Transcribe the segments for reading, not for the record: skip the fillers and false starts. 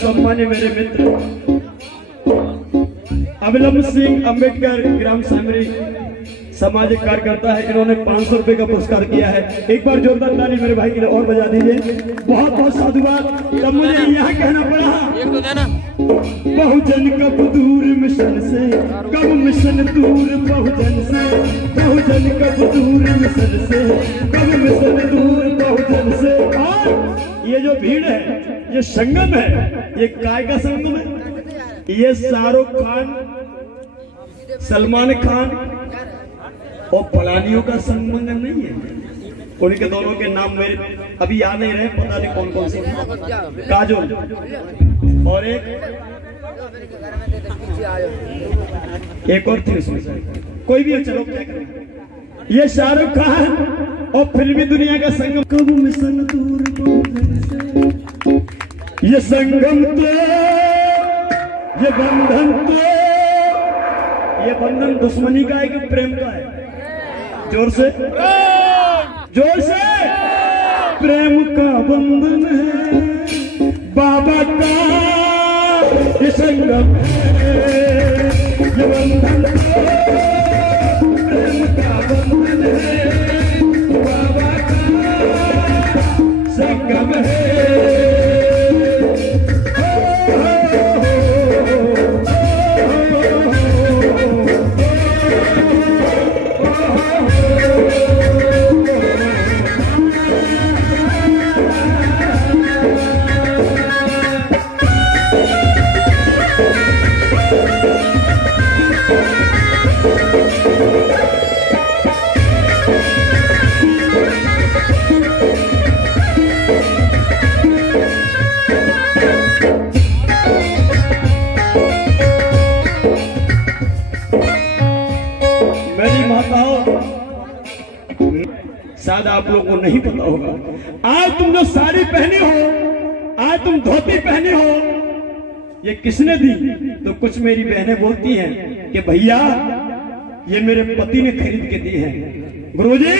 सम्मान्य मेरे मित्र अविलंब सिंह अंबेडकर ग्राम सामरी सामाजिक कार्यकर्ता है, इन्होंने 500 रुपए का पुरस्कार किया है। एक बार जोरदार ताली मेरे भाई के लिए और बजा दीजिए। बहुत बहुत साधुवाद। तब मुझे यहाँ कहना पड़ा, बहुजन कब दूर मिशन से, कब मिशन दूर बहुजन से, बहुजन कब दूर मिशन से, कब मिशन दूर बहुजन से। और ये जो भीड़ है, ये संगम है, ये काय का संगम है? ये शाहरुख खान, सलमान खान और फलानियों का संगम नहीं है। उनके दोनों के नाम मेरे अभी याद नहीं रहे, पता नहीं कौन कौन से। काजोल और एक और थी उसमें, कोई भी है, चलो क्या करें। ये शाहरुख खान और फिल्मी दुनिया का संगम। कब मिशन दूर से, ये संगम तो, ये बंधन तो, ये बंधन दुश्मनी का है कि प्रेम का है? जोर से, जोर से। प्रेम का बंधन है, बाबा का ये संगम है, ये बंधन है, प्रेम का बंधन है, बाबा का संगम है। शायद आप लोगों को नहीं पता होगा, आज तुम जो साड़ी पहने हो, आज तुम धोती पहने हो, ये किसने दी? तो कुछ मेरी बहनें बोलती हैं कि भैया ये मेरे पति ने खरीद के दी है, गुरुजी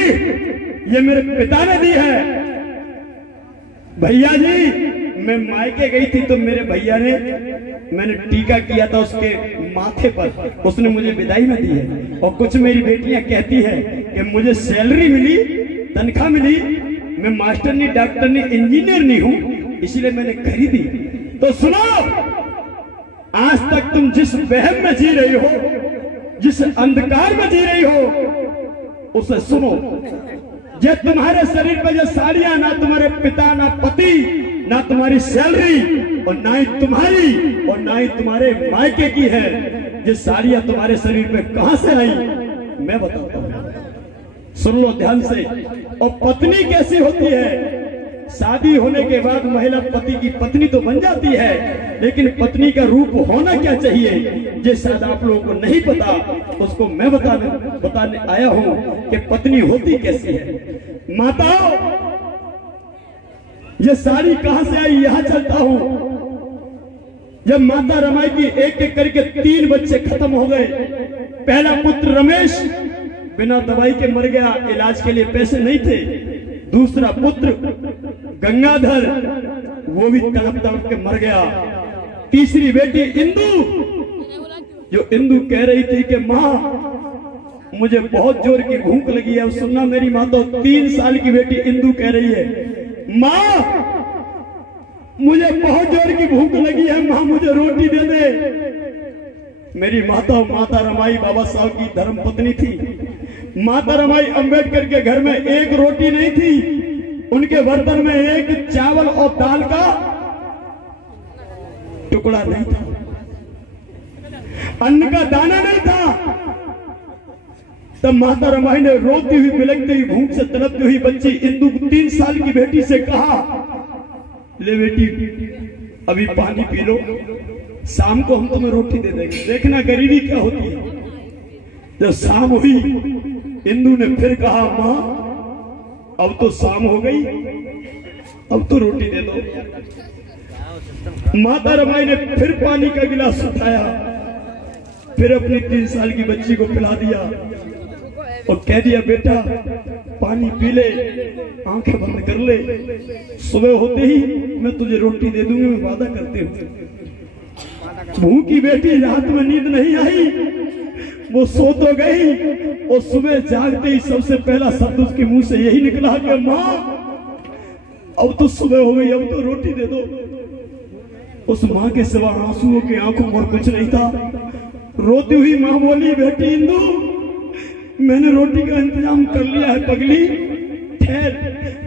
ये मेरे पिता ने दी है, भैया जी मैं मायके गई थी तो मेरे भैया ने, मैंने टीका किया था उसके माथे पर, उसने मुझे विदाई में दी है। और कुछ मेरी बेटियां कहती है कि मुझे सैलरी मिली, तनख्वाह मिली, मैं मास्टर नहीं, डॉक्टर नहीं, इंजीनियर नहीं हूं, इसलिए मैंने खरीदी। तो सुनो, आज तक तुम जिस वहम में जी रही हो, जिस अंधकार में जी रही हो, उसे सुनो। ये तुम्हारे शरीर पे जो साड़ियां, ना तुम्हारे पिता, ना पति, ना तुम्हारी सैलरी, और ना ही तुम्हारी और ना ही तुम्हारे मायके की है, ये साड़ियां तुम्हारे शरीर पे कहां से आई मैं बताता हूं, सुन लो ध्यान से। और पत्नी कैसी होती है? शादी होने के बाद महिला पति की पत्नी तो बन जाती है, लेकिन पत्नी का रूप होना क्या चाहिए ये शायद आप लोगों को नहीं पता, उसको मैं बताने आया हूं कि पत्नी होती कैसी है। माताओं, ये साड़ी कहां से आई यहां चलता हूं। जब माता रमाई की एक एक करके 3 बच्चे खत्म हो गए, पहला पुत्र रमेश बिना दवाई के मर गया, इलाज के लिए पैसे नहीं थे। दूसरा पुत्र गंगाधर, वो भी तड़प तड़प के मर गया। तीसरी बेटी इंदु, जो इंदु कह रही थी कि माँ मुझे बहुत जोर की भूख लगी है। सुनना मेरी माँ, तो 3 साल की बेटी इंदु कह रही है, माँ मुझे बहुत जोर की भूख लगी है, माँ मुझे रोटी दे दे। मेरी माता रमाई बाबा साहब की धर्म पत्नी थी। माता रमाई अंबेडकर के घर में एक रोटी नहीं थी, उनके बर्तन में एक चावल और दाल का टुकड़ा नहीं था, अन्न का दाना नहीं था। तब माता रमाई ने रोती हुई, बिलखती हुई, भूख से तड़पती हुई बच्ची इंदु 3 साल की बेटी से कहा, ले बेटी अभी पानी पी लो, शाम को हम तुम्हें रोटी दे देंगे। देखना गरीबी क्या होती है। जब शाम हुई, इंदु ने फिर कहा, माँ अब तो शाम हो गई, अब तो रोटी दे दो। माता रमाई ने फिर पानी का गिलास उठाया, फिर अपनी 3 साल की बच्ची को पिला दिया और कह दिया, बेटा पानी पी ले, आंखें बंद कर ले, सुबह होते ही मैं तुझे रोटी दे दूंगी, मैं वादा करती हूँ। भूख की बेटी, रात में नींद नहीं आई, वो सो तो गई और सुबह जागते ही सबसे पहला शब्द उसके मुंह से यही निकला कि माँ अब तो सुबह हो गई, अब तो रोटी दे दो। उस माँ के सिवा आंसुओं की आंखों में कुछ नहीं था। रोती हुई माँ बोली, बेटी इंदु, मैंने रोटी का इंतजाम कर लिया है पगली, ठहर,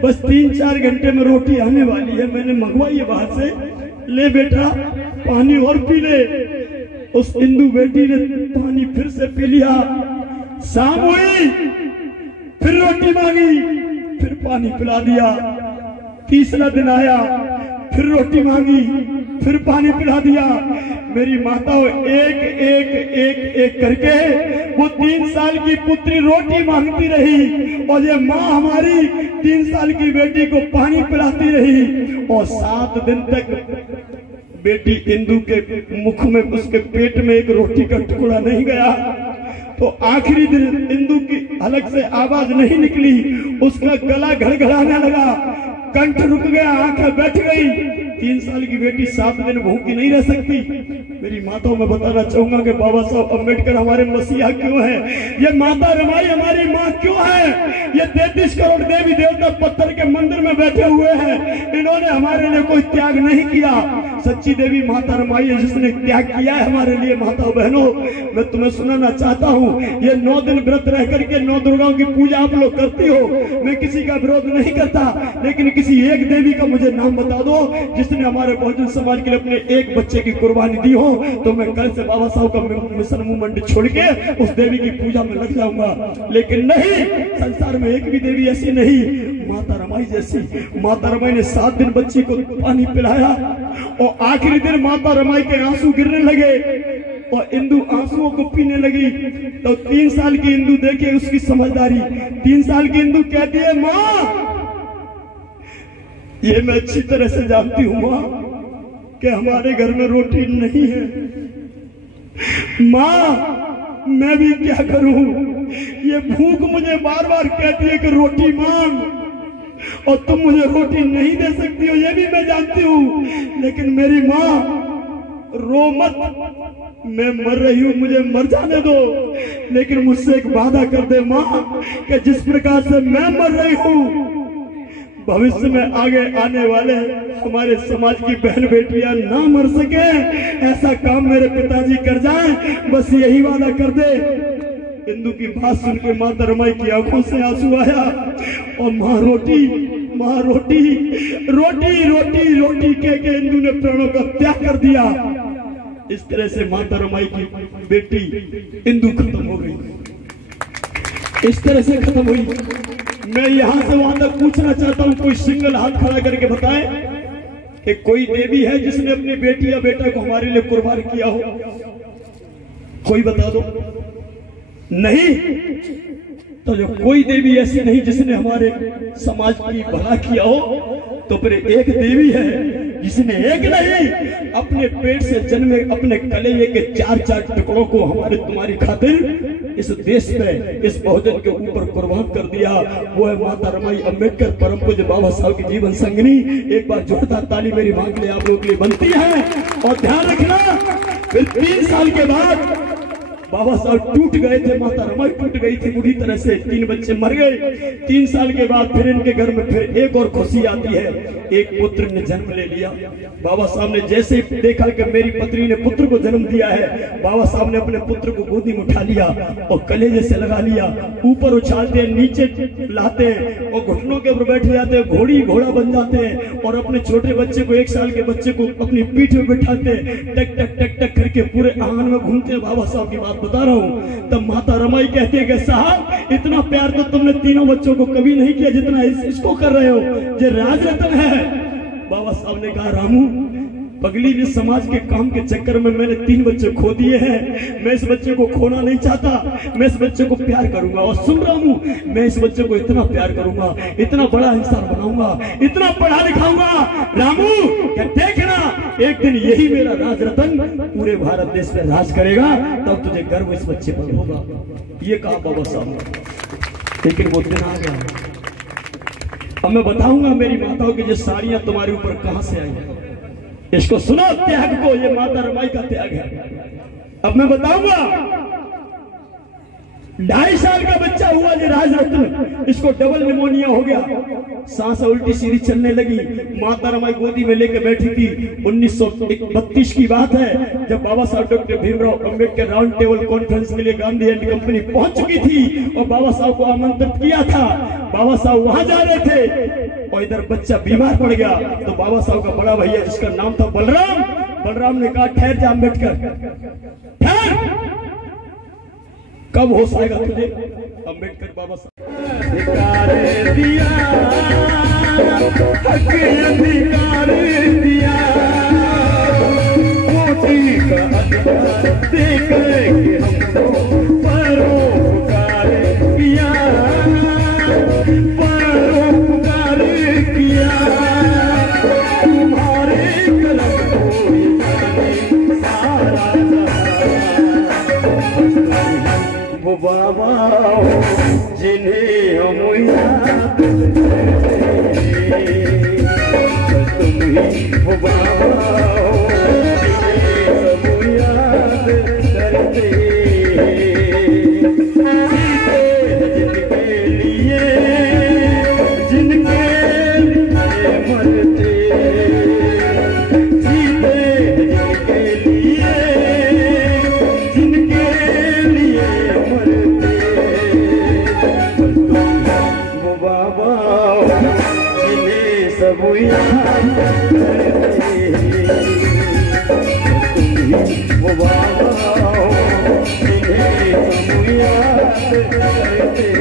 बस 3-4 घंटे में रोटी आने वाली है, मैंने मंगवाई है बाहर से, ले बेटा पानी और पी ले। उस इंदु बेटी ने पानी फिर से पी लिया। शाम हुई, फिर रोटी मांगी, फिर पानी पिला दिया। तीसरा दिन आया, फिर रोटी मांगी, फिर पानी पिला दिया। मेरी माता एक एक एक एक करके वो 3 साल की पुत्री रोटी मांगती रही और ये माँ हमारी 3 साल की बेटी को पानी पिलाती रही। और 7 दिन तक बेटी इंदु के मुख में, उसके पेट में एक रोटी का टुकड़ा नहीं गया। तो आखिरी दिन इंदु की हलक से आवाज नहीं निकली, उसका गला घड़घड़ाने लगा, कंठ रुक गया, आंखें बैठ गई। 3 साल की बेटी 7 दिन भूखी नहीं रह सकती। मेरी माताओं में बताना चाहूंगा कि बाबा साहब अम्बेडकर हमारे मसीहा क्यों है, ये माता रमाई हमारी माँ क्यों है। ये 33 करोड़ देवी देवता पत्थर के मंदिर में बैठे हुए हैं, इन्होंने हमारे लिए कोई त्याग नहीं किया। सच्ची देवी माता रमाई है जिसने त्याग किया है हमारे लिए। माता बहनों, मैं तुम्हें सुनाना चाहता हूँ, ये 9 दिन व्रत रह करके 9 दुर्गाओं की पूजा आप लोग करती हो, मैं किसी का विरोध नहीं करता, लेकिन किसी एक देवी का मुझे नाम बता दो जिसने हमारे बहुजन समाज के लिए अपने एक बच्चे की कुर्बानी दी हो, तो मैं कल से बाबा साहब का मिशन मूवमेंट छोड़ के उस देवी की पूजा में लग जाऊंगा। लेकिन नहीं, संसार में एक भी देवी ऐसी नहीं, माता रमाई जैसी। माता रमाई ने 7 दिन बच्ची को पानी पिलाया और आखिरी दिन माता रमाई के आंसू गिरने लगे और इंदु आंसुओं को पीने लगी। तो 3 साल की इंदु, देखिए उसकी समझदारी, 3 साल की इंदु कहती है, माँ ये मैं अच्छी तरह से जानती हूँ माँ कि हमारे घर में रोटी नहीं है, माँ मैं भी क्या करूं, ये भूख मुझे बार बार कहती है कि रोटी मांग, और तुम मुझे रोटी नहीं दे सकती हो, ये भी मैं जानती हूँ, लेकिन मेरी माँ रो मत, मैं मर रही हूँ, मुझे मर जाने दो, लेकिन मुझसे एक वादा कर दे माँ कि जिस प्रकार से मैं मर रही हूँ, भविष्य में आगे आने वाले हमारे समाज की बहन बेटियां ना मर सके, ऐसा काम मेरे पिताजी कर जाएं, बस यही वादा कर दे। इंदु की बात सुनकर माता रमाई की आंखों से आंसू आया और माँ रोटी, माँ रोटी, रोटी रोटी रोटी कह के इंदु ने प्राणों का त्याग कर दिया। इस तरह से माता रमाई की बेटी इंदु खत्म हो गई, इस तरह से खत्म हुई। मैं यहां से वहां तक पूछना चाहता हूं, कोई सिंगल हाथ खड़ा करके बताए कि कोई देवी है जिसने अपनी बेटी या बेटा को हमारे लिए कुर्बान किया हो? कोई बता दो। नहीं, तो जो कोई देवी ऐसी नहीं जिसने हमारे समाज की भला किया हो, तो फिर एक देवी है जिसने एक नहीं अपने पेट से जन्मे अपने कलेजे के 4-4 टुकड़ों को हमारे तुम्हारी खातिर इस देश में, इस बहुजन के ऊपर कुर्बान कर दिया। वो है माता रमाई अम्बेडकर, परम पूज्य बाबा साहब की जीवन संगिनी। एक बार जोरदार ताली मेरी मां के लिए आप लोगों के लिए बनती है। और ध्यान रखना, फिर 3 साल के बाद बाबा साहब टूट गए थे, माता रमाई टूट गई थी बुरी तरह से, 3 बच्चे मर गए। 3 साल के बाद फिर इनके घर में फिर एक और खुशी आती है, एक पुत्र ने जन्म ले लिया। बाबा साहब ने जैसे देखा कि मेरी पत्नी ने पुत्र को जन्म दिया है, बाबा साहब ने अपने पुत्र को गोदी में उठा लिया और कलेजे से लगा लिया, ऊपर उछालते हैं, नीचे लाते हैं और घुटनों के ऊपर बैठ जाते हैं, घोड़ी घोड़ा बन जाते हैं और अपने छोटे बच्चे को, 1 साल के बच्चे को अपनी पीठ में बिठाते हैं, टक टक टक टक करके पूरे आंगन में घूमते हैं। बाबा साहब की बात बता रहा हूँ। तब माता रमाई कहती है कि साहब इतना प्यार तो तुमने तीनों बच्चों को कभी नहीं किया जितना इसको कर रहे हो, ये राज रत्न है। बाबा साहब ने कहा, रामू पगली ने समाज के काम के चक्कर में मैंने 3 बच्चे खो दिए हैं, मैं इस बच्चे को खोना नहीं चाहता, मैं इस बच्चे को प्यार करूंगा। और सुन रामू, मैं इस बच्चे को इतना प्यार करूंगा, इतना बड़ा इंसान बनाऊंगा, इतना पढ़ा लिखाऊंगा रामू, क्या देखना एक दिन यही मेरा राज रत्न पूरे भारत देश में राज करेगा, तब तुझे गर्व इस बच्चे पर होगा। ये कहा बाबा साहब, लेकिन वो दिन आ गया। अब मैं बताऊंगा मेरी माताओं की ये साड़ियां तुम्हारे ऊपर कहां से आई हैं। इसको सुनो त्याग को, ये माता रमाई का त्याग है। अब मैं बताऊंगा 2.5 साल का बच्चा हुआ ये राजरत्न, इसको डबल निमोनिया हो गया, सांस उल्टी सीधी चलने लगी। माता रमाई गोदी में लेकर बैठी थी। 1932 की बात है, जब बाबा साहब doctor Bhimrao Ambedkar round table conference के लिए गांधी एंड कंपनी पहुंच चुकी थी और बाबा साहब को आमंत्रित किया था। बाबा साहब वहां जा रहे थे और इधर बच्चा बीमार पड़ गया। तो बाबा साहब का बड़ा भैया जिसका नाम था बलराम ने कहा ठहर जा अम्बेडकर, ठहर, कब होश आएगा तुझे। अम्बेडकर बाबा साहब अधिकार दिया, हक अधिकार दिया, मोदी का अधिकार देकर के हमको परोपकार किया, परोपकार किया। तुम्हारे कलम को ये सारा वो बाबा जिन्हें हम याद तुम ही वो बाबा जिन्हें हम याद करते, जिनके लिए मरते, सब याद करते, वो बाबा जिन्हें सब याद करते।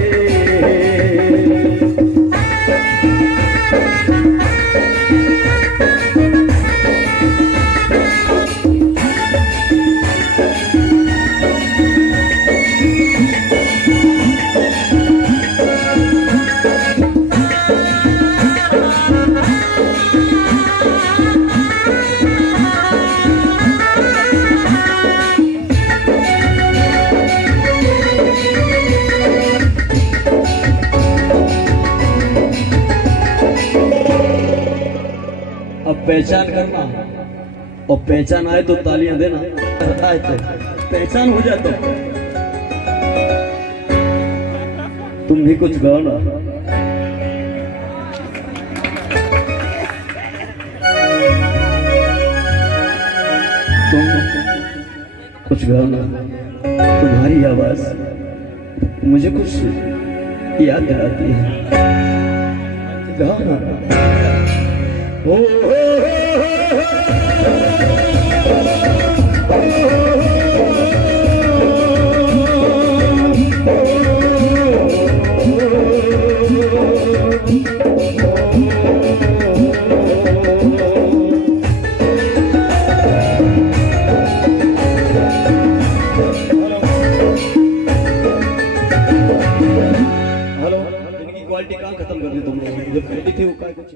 अब पहचान करना और पहचान आए तो तालियां देना, आए तो पहचान हो जाता है। तुम भी कुछ गाओ ना। तुम कुछ गाओ ना, तुम्हारी आवाज मुझे कुछ याद दिलाती है। गाओ ना। Oh, हेलो, इनकी क्वालिटी कहाँ खत्म कर दी तुम लोगों ने? जब पहली थी वो क्या कुछ